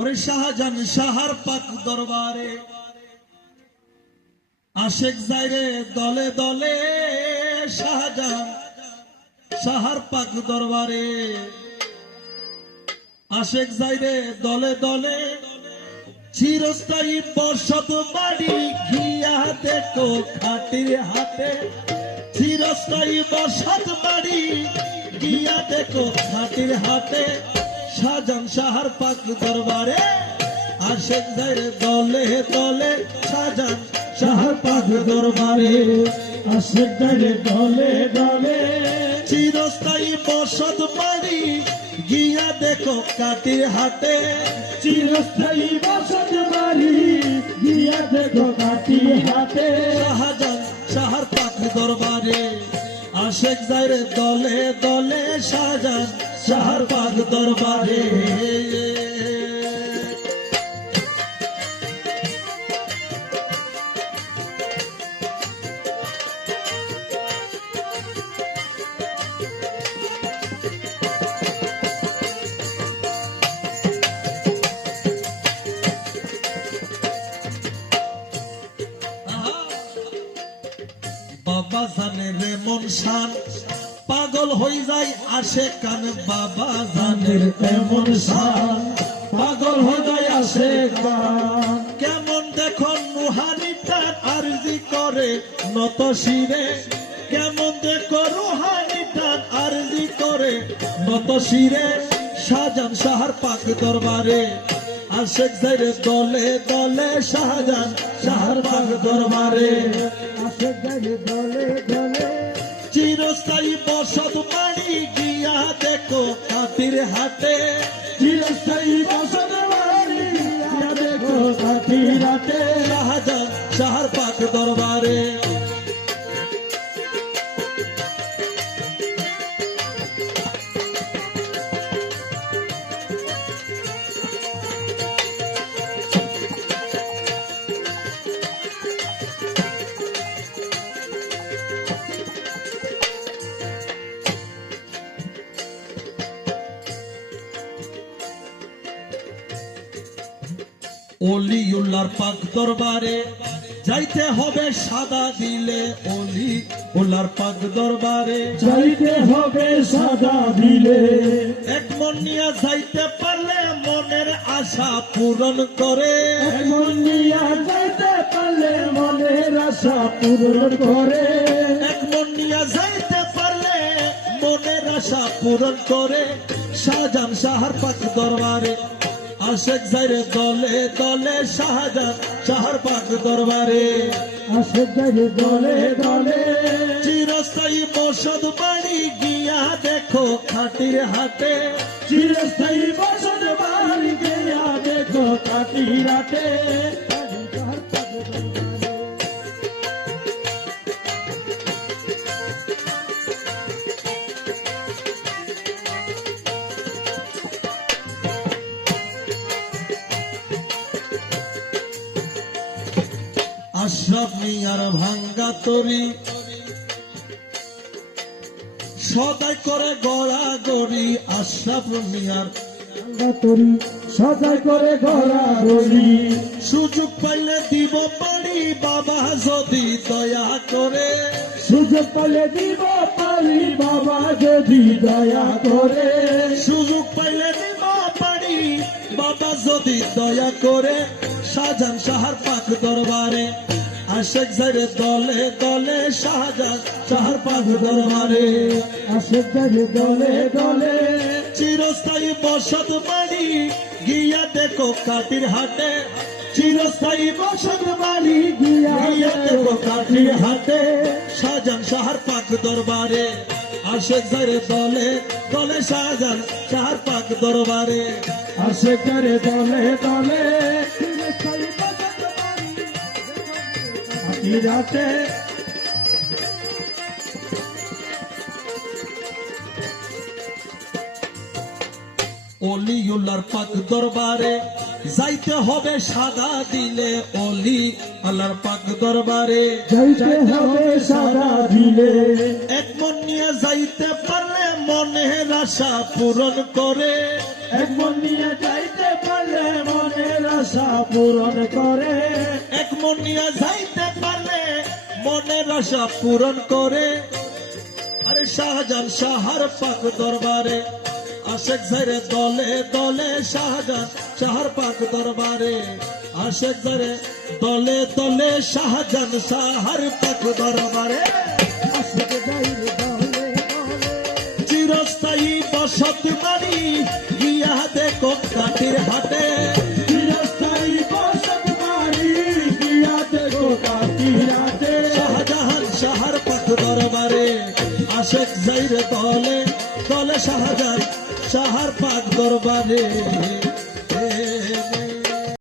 ওরে শাহজাহান শাহার পাক দরবারে আশেক যাইরে দলে দলে, শাহজাহান শাহার পাক দরবারে আশেক যাইরে দলে দলে। চিরস্থায়ী বসত বাড়ি গিয়া দেখো খাটির হাতে, চিরস্থায়ী বসত বাড়ি গিয়া দেখো খাটির হাতে। শাহজাহান শাহার পাক দরবারে আশেক যাইরে দলে দলে, শাহজাহান শাহার পাক দরবারে আশেক যাইরে দলে দলে। চিরস্থায়ী বসত বাড়ি গিয়া দেখো কাটির হাটে, চিরস্থায়ী বসত বাড়ি গিয়া দেখো কাটির হাটে। শাহজাহান শাহার পাক দরবারে আশেক যাইরে দলে দলে, শাহজাহান শাহার পাক দরবারে। বাবা জানে রে মন শান পাগল হয়ে যায় আশেক কান, বাবা জানের এমন শান পাগল হয়ে যায় আশেক কান। কেমন দেখো নুহানি তার আরজি করে নত শিরে, কেমন দেখো রুহানি তার আরজি করে নত শিরে। শাহজাহান শাহার পাক দরবারে আশেক যাইরে দলে দলে, শাহজাহান শাহার পাক দরবারে আশেক যাইরে দলে দলে। চিরস্থায়ী বসত বাড়ি গিয়া দেখো কাটির হাটে, চিরস্থায়ী বসত বাড়ি গিয়া দেখো কাটির হাটে। শাহজাহান শাহার পাক দরবারে অলিউল্লাহর পাক দরবারে যাইতে হবে সাদা দিলে, অলিউল্লাহর পাক দরবারে যাইতে হবে সাদা দিলে। এক মন নিয়ে যাইতে পারলে মনের আশা পূরণ করে, মন নিয়া যাইতে পারলে মনের আশা পূরণ করে। এক মন নিয়ে যাইতে পারলে মনের আশা পূরণ করে। শাহজাহান শাহার পাক দরবারে আশেক যাইরে দলে দলে, শাহজাহান শাহার পাক দরবারে আশেক যাইরে দলে দলে। চিরস্থায়ী বসত বাড়ি গিয়া দেখো খাটির হাটে, চিরস্থায়ী বসত বাড়ি গিয়া দেখো কাটির হাটে। আশরাফ মিয়ার ভাঙ্গা তরি সদাই করে গড়া গড়ি, আশরাফ মিয়ার তরি সদাই করে গড়া গড়ি। সুযোগ পাইলে দিব পারি বাবা যদি দয়া করে, সুযোগ পাইলে দিব পারি বাবা যদি দয়া করে। সুযোগ পাইলে দিব পারি বাবা যদি দয়া করে। শাহজাহান শাহার পাক দরবারে আশেক যাইরে দলে দলে, শাহজাহান শাহার পাক দরবারে আশেক যাইরে দলে দলে। চিরস্থায়ী বসত বাড়ি গিয়া দেখো কাটির হাটে, চিরস্থায়ী বসত বাড়ি গিয়া দেখো কাটির হাটে। শাহজাহান শাহার পাক দরবারে আশেক যাইরে দলে দলে, শাহজাহান শাহার পাক দরবারে আশেক যাইরে দলে দলে। রাতে অলিউল্লাহর পাক দরবারে যাইতে হবে সাদা দিলে, অলিউল্লাহর পাক দরবারে যাইতে হবে সাদা দিলে। এক মন নিয়ে যাইতে পারলে মনের আশা পূরণ করে, এক মন নিয়ে যাইতে পারলে আশা পূরণ করে। এক মন নিয়ে যাইতে পারলে মনের আশা পূরণ করে। আরে শাহজাহান শাহার পাক দরবারে আশেক যারে দলে দলে, শাহজাহান শাহার পাক দরবারে আশেক যারে দলে দলে, শাহজাহান শাহার পাক দরবারে আশিক যাই রে দলে দলে, চিরস্থায়ী বসত বাড়ি গিয়া দেখো কাঠির হাটে। চিরস্থায়ী বসত বাড়ি গিয়া দেখো কাঠিরাতে। শাহজাহান শাহার পাক দরবারে আশেক যাইরে দলে দলে, শাহজাহান শাহার পাক দরবারে